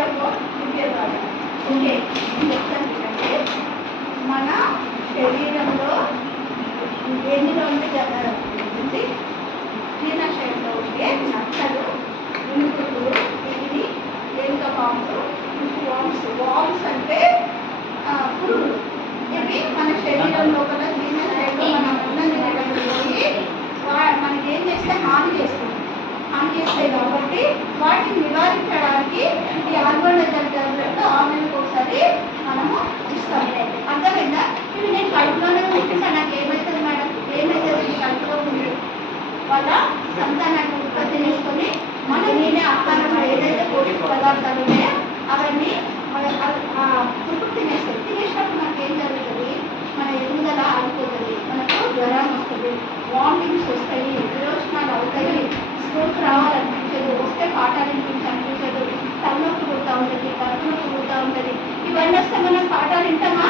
చెప్పు ఇంకేదాన్ని ఓకే నేను చెప్తాను ఏంటంటే మన శరీరంలో ఎన్ని ఉంది జీర్ణశయంలో ఉండే నక్కలు ఎలుకలు ఇవి ఎలుక పాములు వామ్స్ అంటే పురుగులు ఇవి మన శరీరం లోపల జీర్ణశయంలో మనం ఉన్నది మనకి ఏం చేస్తే హాని చేస్తాయి కాబట్టి వాటిని నివారించడానికి ఈ ఆల్బోనజల్ టాబ్లెట్లు 6 నెలలకు ఒకసారి మనము ఇస్తాం. అర్థమైందా? ఇవి నేను కడుపులోనే ఉంటుందా నాకు ఏమవుతుంది మేడం? ఏమవుతుంది ఈ కడుపులో ఉంది వాళ్ళ సంతానాన్ని ఉత్పత్తి చేసుకొని మనం తినే ఆహారం ఏదైతే పోషక పదార్థాలు ఉన్నాయో అవన్నీ పురుగు తినేసినప్పుడు మనకి ఏం జరుగుతుంది? మన ఎదుగుదల ఆగిపోతుంది, మనకు జ్వరం వస్తుంది, వామిటింగ్స్ వస్తాయి, విరోచనాలు అవుతాయి, స్కూల్కి రావాలనిపించదు, వస్తే పాఠాలు అనిపించదు, తలనొప్పి పుడుతూ ఉంటుంది, కడుపు నొప్పి పుడుతూ ఉంటుంది. ఇవన్నీ వస్తే మనం పాఠాలు వింటామా?